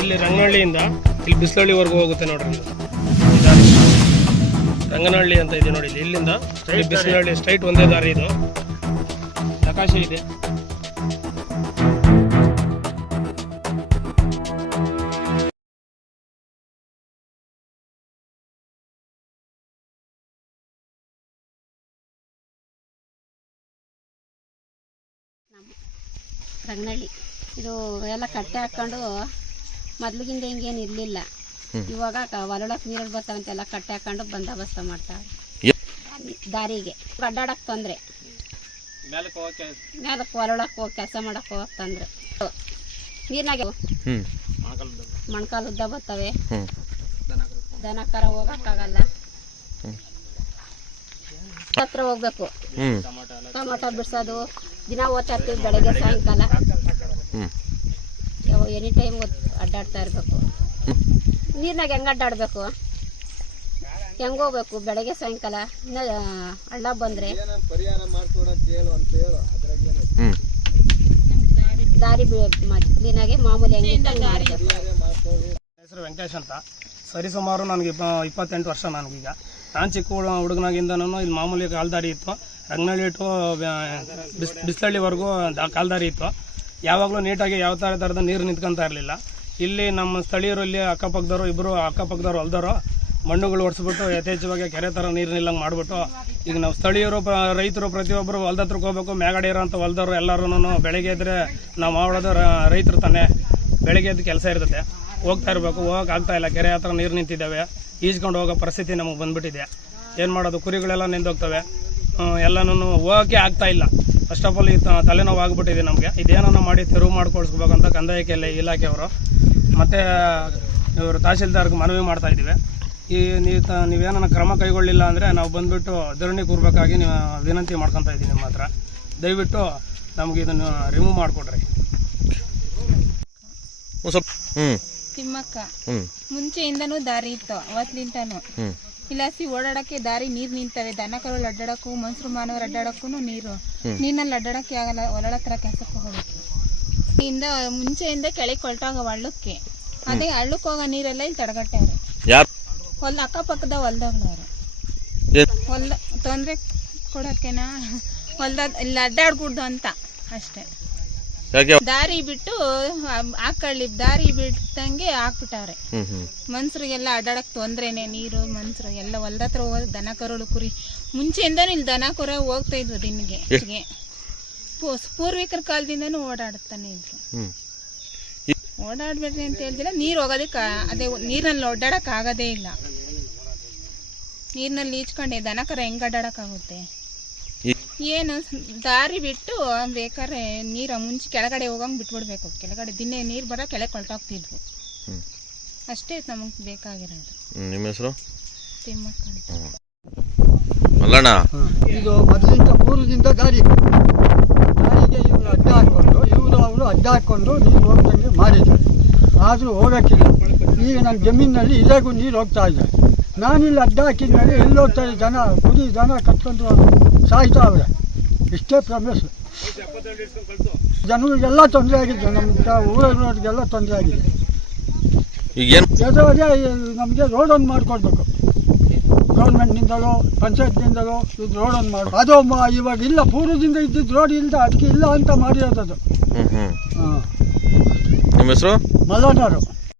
ಇಲ್ಲಿ ರಂಗನಹಳ್ಳಿಯಿಂದ ಇಲ್ಲಿ ಬಿಸಲಹಳ್ಳಿವರೆಗೂ ಹೋಗುತ್ತೆ ನೋಡ್ರಿ. ರಂಗನಹಳ್ಳಿ ಅಂತ ಇದೆ ನೋಡಿ. ಇಲ್ಲಿಂದ ಬಿಸಲಹಳ್ಳಿ ಸ್ಟ್ರೈಟ್ ಒಂದೇ ದಾರಿ ಇದು. ಆಕಾಶ ಇದೆ. ರಂಗನಹಳ್ಳಿ ಇದು ಎಲ್ಲ ಕಟ್ಟೆ ಹಾಕೊಂಡು ಮೊದ್ಲಿಗಿಂದ ಹಿಂಗೇನು ಇರಲಿಲ್ಲ. ಇವಾಗ ಹೊಲೊಳಕ್ಕೆ ನೀರು ಬರ್ತಾವಂತೆಲ್ಲ ಕಟ್ಟೆ ಹಾಕೊಂಡು ಬಂದೋಬಸ್ತ ಮಾಡ್ತಾರೆ. ದಾರಿಗೆ ಅಡ್ಡಾಡಕ್ಕೆ ತೊಂದರೆ, ಮೇಲಕ್ಕೆ ಹೊಲೊಳಕ್ಕೆ ಹೋಗಿ ಕೆಲಸ ಮಾಡಕ್ಕೆ ಹೋಗಕ್ಕೆ ತೊಂದರೆ. ನೀರಿನಾಗೆ ಮೊಣಕಾಲು ಉದ್ದ ಬರ್ತವೆ, ದನ ಕರ ಹೋಗಕ್ಕಾಗಲ್ಲ. ಹತ್ರ ಹೋಗ್ಬೇಕು, ಟೊಮಾಟೊ ಬಿಡ್ಸೋದು ದಿನ ಓದ್ತಾ ಇರ್ತೀವಿ. ಬೆಳಗ್ಗೆ ಸಾಯಂಕಾಲ ಎನಿ ಟೈಮ್ ಅಡ್ಡಾಡ್ತಾ ಇರಬೇಕು. ನೀರಿನಾಗ ಹೆಂಗೆ ಅಡ್ಡಾಡಬೇಕು, ಹೆಂಗೆ ಹೋಗ್ಬೇಕು ಬೆಳಗ್ಗೆ ಸಾಯಂಕಾಲ. ಇನ್ನು ಹಳ್ಳ ಬಂದರೆ ದಾರಿ ಕ್ಲೀನಾಗಿ ಮಾಮೂಲಿ ಹೆಂಗೆ. ಹೆಸರು ವೆಂಕಟೇಶ್ ಅಂತ. ಸರಿಸುಮಾರು ನನಗೆ 28 ವರ್ಷ. ನನಗೀಗ ನಾನು ಚಿಕ್ಕ ಹುಡುಗನಾಗಿಂದನೂ ಇಲ್ಲಿ ಮಾಮೂಲಿ ಕಾಲ್ದಾರಿ ಇತ್ತು. ರಂಗನಹಳ್ಳಿ ಟು ಬಿಸಲಹಳ್ಳಿವರೆಗೂ ಕಾಲ್ದಾರಿ ಇತ್ತು. ಯಾವಾಗಲೂ ನೀಟಾಗಿ ಯಾವ ಥರದ ನೀರು ನಿಂತ್ಕೊತಾ ಇರಲಿಲ್ಲ. ಇಲ್ಲಿ ನಮ್ಮ ಸ್ಥಳೀಯರು, ಇಲ್ಲಿ ಇಬ್ಬರು ಅಕ್ಕಪಕ್ಕದವ್ರು ಹೊಲ್ದವರು ಮಣ್ಣುಗಳು ಒಡಿಸ್ಬಿಟ್ಟು ಯಥೇಚ್ಛವಾಗಿ ಕೆರೆ ಥರ ನೀರು ನಿಲ್ಲಂಗೆ ಮಾಡಿಬಿಟ್ಟು, ಈಗ ನಾವು ಸ್ಥಳೀಯರು ರೈತರು ಪ್ರತಿಯೊಬ್ಬರು ಹೊಲ್ದ ಹತ್ರಕ್ಕೆ ಹೋಗ್ಬೇಕು. ಮ್ಯಾಗಡೆ ಇರೋಂಥ ಹೊಲ್ದವರು ಎಲ್ಲರೂ ಬೆಳಗ್ಗೆ ಇದ್ದರೆ ನಾವು ಮಾಡೋದು ರೈತರು ತಾನೇ. ಬೆಳಗ್ಗೆ ಎದ್ದು ಕೆಲಸ ಇರ್ತದೆ, ಹೋಗ್ತಾ ಇರಬೇಕು. ಹೋಗಕ್ಕೆ ಆಗ್ತಾ ಇಲ್ಲ, ಕೆರೆ ಹತ್ರ ನೀರು ನಿಂತಿದ್ದಾವೆ. ಈಜ್ಕೊಂಡು ಹೋಗೋ ಪರಿಸ್ಥಿತಿ ನಮಗೆ ಬಂದ್ಬಿಟ್ಟಿದೆ. ಏನು ಮಾಡೋದು, ಕುರಿಗಳೆಲ್ಲ ನಿಂತೋಗ್ತವೆ. ಎಲ್ಲನೂ ಹೋಗೋಕ್ಕೆ ಆಗ್ತಾ ಇಲ್ಲ. ಫಸ್ಟ್ ಆಫ್ ಆಲ್ ತಲೆನೋವು ಆಗ್ಬಿಟ್ಟಿದೆ ನಮಗೆ. ಇದೇನೋ ಮಾಡಿ ತೆರವು ಮಾಡ್ಕೊಳ್ಸ್ಬೇಕಂತ ಕಂದಾಯ ಇಲಾಖೆಯವರು ಮತ್ತು ಇವರು ತಹಶೀಲ್ದಾರ್ಗೆ ಮನವಿ ಮಾಡ್ತಾ ಇದ್ದೀವಿ. ನೀವೇನ ಕ್ರಮ ಕೈಗೊಳ್ಳಿಲ್ಲ ಅಂದರೆ ನಾವು ಬಂದುಬಿಟ್ಟು ಧರಣಿ ಕೂರ್ಬೇಕಾಗಿ ವಿನಂತಿ ಮಾಡ್ಕೊತಾ ಇದ್ದೀನಿ ನಿಮ್ಮ ಹತ್ರ. ದಯವಿಟ್ಟು ನಮಗೆ ಇದನ್ನು ರಿಮೂವ್ ಮಾಡಿಕೊಡ್ರಿ. ತಿಮ್ಮಕ್ಕ ಮುಂಚೆಯಿಂದನೂ ದಾರಿ ಇತ್ತು, ಅವತ್ತಿಂದನೂ. ಇಲಾಸಿ ಓಡಾಡಕ್ಕೆ ದಾರಿ ನೀರು ನಿಂತವೆ. ದನ ಕರುಗಳು ಅಡ್ಡಾಡಕ್ಕೂ, ಮನುಷ್ಯರು ಮಾನವರು ಅಡ್ಡಾಡಕ್ಕೂ ನೀರಿನಲ್ಲಿ ಅಡ್ಡಾಡಕ್ಕೆ ಆಗಲ್ಲ. ಹೊಲಳ ಹತ್ರ ಕೆಲಸಕ್ಕೆ ಹೋಗಬೇಕು. ಮುಂಚೆಯಿಂದ ಕೆಳಗೆ ಕೊಲ್ಟಾಗ ಹಳ್ಳಕ್ಕೆ, ಅದೇ ಹಳ್ಳಕ್ಕೆ ಹೋಗೋ ನೀರೆಲ್ಲ ಇಲ್ಲಿ ತಡೆಗಟ್ಟವ್ರೆ. ಹೊಲ ಅಕ್ಕಪಕ್ಕದ ಹೊಲ್ದವ್ರು ಹೊಲ್ದ ತೊಂದರೆ ಕೊಡೋಕೆನಾ, ಹೊಲ್ದ ಇಲ್ಲಿ ಅಡ್ಡಾಡ್ಕೂಡ್ದು ಅಂತ ಅಷ್ಟೇ. ದಾರಿ ಬಿಟ್ಟು ಹಾಕಳ್ಳಿ ದಾರಿ ಬಿಟ್ಟಂಗೆ ಹಾಕ್ಬಿಟ್ಟವ್ರೆ. ಮನ್ಸರಿಗೆಲ್ಲ ಅಡ್ಡಾಡಕ್ ತೊಂದ್ರೆನೆ. ನೀರು ಮನ್ಸರು ಎಲ್ಲ ಹೊಲ್ದ ಹತ್ರ ಹೋಗೋದು. ದನ ಕರುಳು ಕುರಿ ಮುಂಚೆಯಿಂದಾನು ಇಲ್ಲಿ ದನ ಕರ ಹೋಗ್ತಾ ಇದ್ವು ದಿನಗೆ. ಪೂರ್ವಿಕರ ಕಾಲದಿಂದನೂ ಓಡಾಡ್ತಾನೆ ಇದ್ರು. ಓಡಾಡ್ಬೇಡ್ರಿ ಅಂತ ಹೇಳ್ದಿಲ್ಲ. ನೀರು ಹೋಗೋದಕ್ಕೆ ಅದೇ ನೀರಿನಲ್ಲಿ ಓಡಾಡಕ್ ಆಗೋದೇ ಇಲ್ಲ. ನೀರಿನಲ್ಲಿ ಈಚ್ಕೊಂಡೆ ದನ ಕರ ಹೆಂಗ್ ಅಡ್ಡಾಡಕ್ ಆಗುತ್ತೆ? ಏನು ದಾರಿ ಬಿಟ್ಟು ಬೇಕಾದ್ರೆ ನೀರು ಮುಂಚೆ ಕೆಳಗಡೆ ಹೋಗಂಗೆ ಬಿಟ್ಬಿಡ್ಬೇಕು. ಕೆಳಗಡೆ ದಿನ ನೀರು ಬರೋ ಕೆಳಗೆ ಕೊಳ್ಟಾಗ್ತಿದ್ವು. ಅಷ್ಟೇ ನಮಗೆ ಬೇಕಾಗಿರೋದು. ನಿಮ್ಮ ಹೆಸರು? ತಿಮ್ಮಕ್ಕ ಅಂತ. ಅಲ್ಲಣ್ಣ, ಇದು ಮೊದಲಿಂದ ಪೂರ್ವದಿಂದ ದಾರಿಗೆ ಇವರು ಅಡ್ಡ ಹಾಕ್ಕೊಂಡು ಅವರು ಅಡ್ಡ ಹಾಕ್ಕೊಂಡು ನೀರು ಹೋಗ್ದಂಗೆ ಮಾಡಿದ್ದಾರೆ. ಆದರೂ ಹೋಗೋಕ್ಕಿಲ್ಲ. ಈಗ ನನ್ನ ಜಮೀನಿನಲ್ಲಿ ಇದಾಗೂ ನೀರು ಹೋಗ್ತಾ ಇದೆ. ನಾನಿಲ್ಲಿ ಅಡ್ಡ ಹಾಕಿದ ಮೇಲೆ ಎಲ್ಲಿ ಹೋಗ್ತಾರೆ ಜನ, ಕುರಿ ದನ ಕಟ್ಕೊಂಡು ಸಾಯ್ತಾ ಅವ್ರೆ. ಇಷ್ಟೇ ಪ್ರಮೇಶ. ಜನರಿಗೆಲ್ಲ ತೊಂದರೆ ಆಗಿದೆ, ನಮ್ಮ ಊರಿನವ್ರಿಗೆಲ್ಲ ತೊಂದರೆ ಆಗಿದೆ. ನಮಗೆ ರೋಡನ್ನು ಮಾಡಿಕೊಡ್ಬೇಕು. ಗೌರ್ಮೆಂಟ್ನಿಂದಲೋ ಪಂಚಾಯತ್ನಿಂದಲೋ ಇದು ರೋಡನ್ನು ಮಾಡಿ. ಅದು ಇವಾಗ ಇಲ್ಲ, ಪೂರ್ವದಿಂದ ಇದ್ದಿದ್ದು ರೋಡ್ ಇಲ್ಲದ ಅದಕ್ಕೆ ಇಲ್ಲ ಅಂತ ಮಾಡಿರೋದು. ನಿಮ್ಮ ಹೆಸರು? ಮಲ್ಲಣ್ಣವರು.